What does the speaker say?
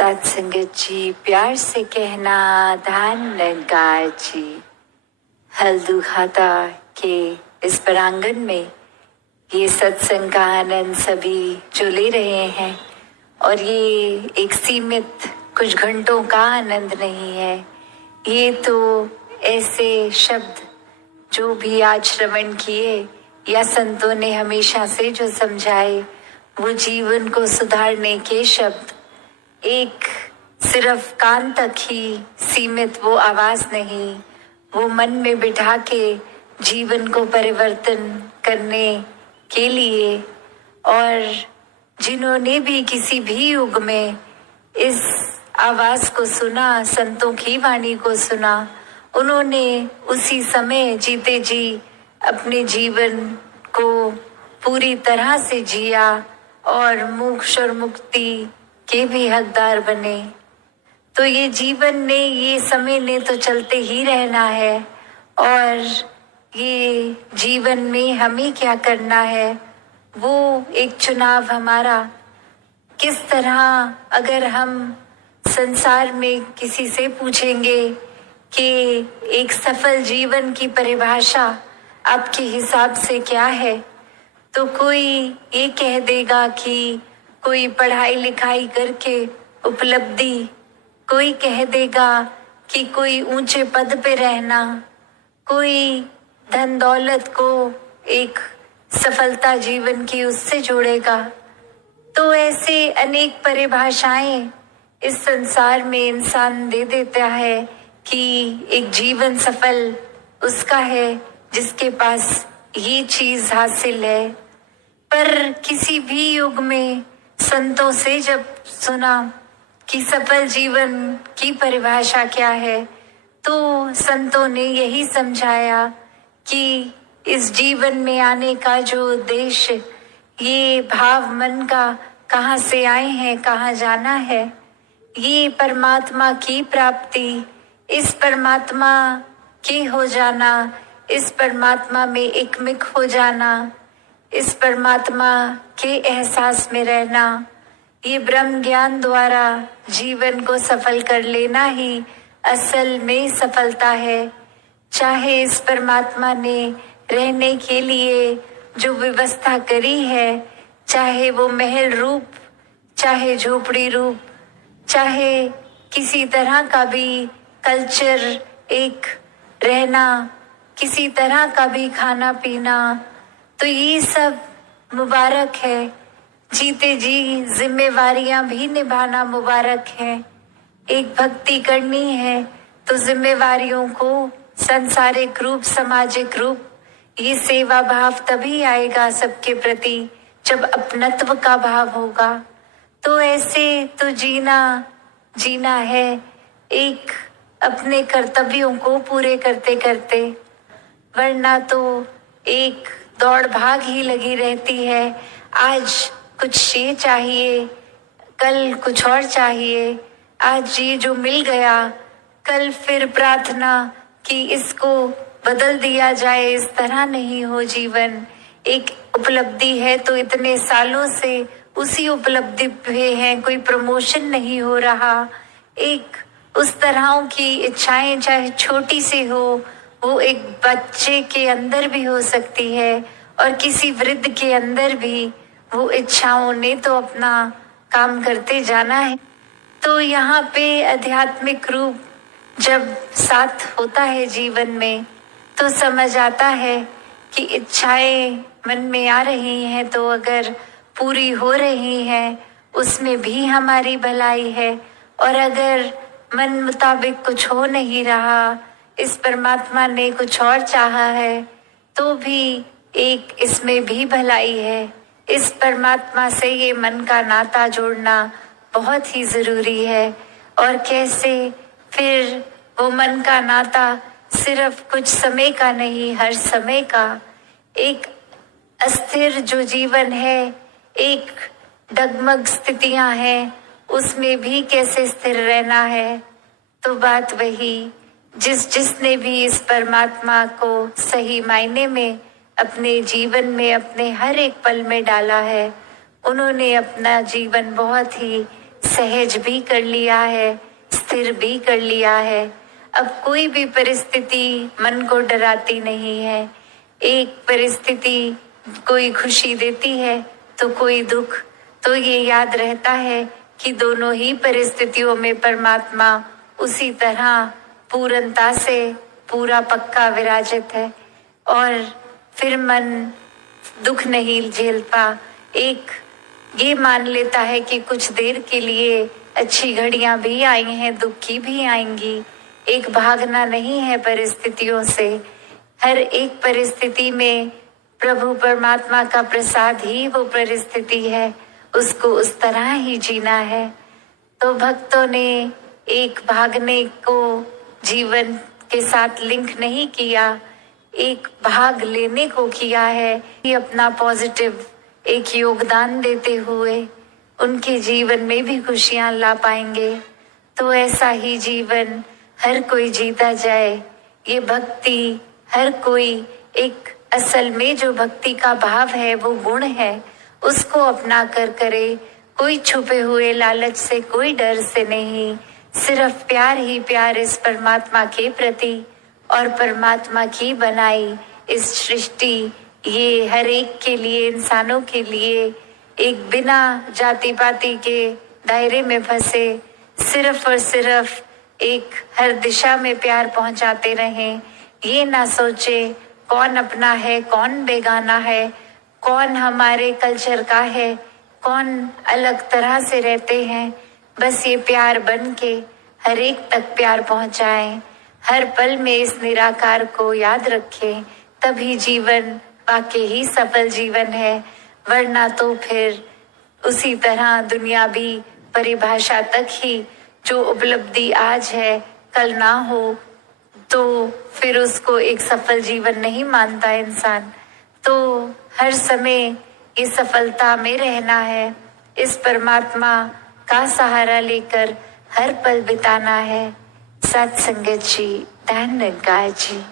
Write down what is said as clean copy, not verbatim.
साथ संगत जी, प्यार से कहना धान निरंकार जी। हल्दू खाता के इस प्रांगण में ये सत्संग का आनंद सभी जो ले रहे हैं, और ये एक सीमित कुछ घंटों का आनंद नहीं है। ये तो ऐसे शब्द जो भी आज श्रवण किए या संतों ने हमेशा से जो समझाए, वो जीवन को सुधारने के शब्द, एक सिर्फ कान तक ही सीमित वो आवाज नहीं, वो मन में बिठा के जीवन को परिवर्तन करने के लिए। और जिन्होंने भी किसी भी युग में इस आवाज को सुना, संतों की वाणी को सुना, उन्होंने उसी समय जीते जी अपने जीवन को पूरी तरह से जिया और मोक्ष और मुक्ति के भी हकदार बने। तो ये जीवन ने, ये समय ने तो चलते ही रहना है, और ये जीवन में हमें क्या करना है वो एक चुनाव हमारा। किस तरह अगर हम संसार में किसी से पूछेंगे कि एक सफल जीवन की परिभाषा आपके हिसाब से क्या है, तो कोई ये कह देगा कि कोई पढ़ाई लिखाई करके उपलब्धि, कोई कह देगा कि कोई ऊंचे पद पे रहना, कोई धन दौलत को एक सफलता जीवन की उससे जोड़ेगा। तो ऐसे अनेक परिभाषाएं इस संसार में इंसान दे देता है कि एक जीवन सफल उसका है जिसके पास ये चीज हासिल है। पर किसी भी युग में संतों से जब सुना कि सफल जीवन की परिभाषा क्या है, तो संतों ने यही समझाया कि इस जीवन में आने का जो उद्देश्य, ये भाव मन का कहाँ से आए हैं, कहाँ जाना है, ये परमात्मा की प्राप्ति, इस परमात्मा के हो जाना, इस परमात्मा में एकमिक हो जाना, इस परमात्मा के एहसास में रहना, ये ब्रह्म ज्ञान द्वारा जीवन को सफल कर लेना ही असल में सफलता है। चाहे इस परमात्मा ने रहने के लिए जो व्यवस्था करी है, चाहे वो महल रूप, चाहे झोपड़ी रूप, चाहे किसी तरह का भी कल्चर, एक रहना, किसी तरह का भी खाना पीना, तो ये सब मुबारक है। जीते जी जिम्मेवारियां भी निभाना मुबारक है। एक भक्ति करनी है तो जिम्मेवारियों को सांसारिक रूप, सामाजिक रूप, ये सेवा भाव तभी आएगा सबके प्रति जब अपनत्व का भाव होगा। तो ऐसे तो जीना है एक अपने कर्तव्यों को पूरे करते करते, वरना तो एक दौड़ भाग ही लगी रहती है। आज कुछ ये चाहिए, कल कुछ और चाहिए, आज ये जो मिल गया, कल फिर प्रार्थना कि इसको बदल दिया जाए। इस तरह नहीं हो जीवन। एक उपलब्धि है तो इतने सालों से उसी उपलब्धि पे है, कोई प्रमोशन नहीं हो रहा। एक उस तरह की इच्छाएं चाहे छोटी सी हो, वो एक बच्चे के अंदर भी हो सकती है और किसी वृद्ध के अंदर भी वो इच्छाओं ने तो अपना काम करते जाना है। तो यहाँ पे आध्यात्मिक रूप जब साथ होता है जीवन में, तो समझ आता है कि इच्छाएं मन में आ रही हैं तो अगर पूरी हो रही हैं उसमें भी हमारी भलाई है, और अगर मन मुताबिक कुछ हो नहीं रहा, इस परमात्मा ने कुछ और चाहा है, तो भी एक इसमें भी भलाई है। इस परमात्मा से ये मन का नाता जोड़ना बहुत ही जरूरी है। और कैसे फिर वो मन का नाता सिर्फ कुछ समय का नहीं, हर समय का। एक अस्थिर जो जीवन है, एक डगमग स्थितियां हैं, उसमें भी कैसे स्थिर रहना है। तो बात वही, जिसने भी इस परमात्मा को सही मायने में अपने जीवन में, अपने हर एक पल में डाला है, उन्होंने अपना जीवन बहुत ही सहज भी कर लिया है, स्थिर भी कर लिया है। अब कोई भी परिस्थिति मन को डराती नहीं है। एक परिस्थिति कोई खुशी देती है तो कोई दुख, तो ये याद रहता है कि दोनों ही परिस्थितियों में परमात्मा उसी तरह पूर्णता से पूरा पक्का विराजित है। और फिर मन दुख नहीं झेलता, एक ये मान लेता है कि कुछ देर के लिए अच्छी घड़ियां भी आई हैं, दुख की भी आएंगी। एक भागना नहीं है परिस्थितियों से। हर एक परिस्थिति में प्रभु परमात्मा का प्रसाद ही वो परिस्थिति है, उसको उस तरह ही जीना है। तो भक्तों ने एक भागने को जीवन के साथ लिंक नहीं किया, एक भाग लेने को किया है कि अपना पॉजिटिव एक योगदान देते हुए उनके जीवन में भी खुशियां ला पाएंगे। तो ऐसा ही जीवन हर कोई जीता जाए। ये भक्ति हर कोई एक असल में जो भक्ति का भाव है वो गुण है, उसको अपना कर करे। कोई छुपे हुए लालच से, कोई डर से नहीं, सिर्फ प्यार ही प्यार इस परमात्मा के प्रति और परमात्मा की बनाई इस सृष्टि, ये हर एक के लिए, इंसानों के लिए एक बिना जाति पाति के दायरे में फंसे सिर्फ और सिर्फ एक हर दिशा में प्यार पहुंचाते रहें। ये ना सोचे कौन अपना है, कौन बेगाना है, कौन हमारे कल्चर का है, कौन अलग तरह से रहते हैं। बस ये प्यार बन के हर एक तक प्यार पहुंचाएं। हर पल में इस निराकार को याद रखें, तभी जीवन वाकई ही सफल जीवन है। वरना तो फिर उसी तरह दुनियावी परिभाषा तक ही जो उपलब्धि आज है कल ना हो, तो फिर उसको एक सफल जीवन नहीं मानता इंसान। तो हर समय ये सफलता में रहना है, इस परमात्मा का सहारा लेकर हर पल बिताना है। सत्संगत जी, धन निरंकार जी।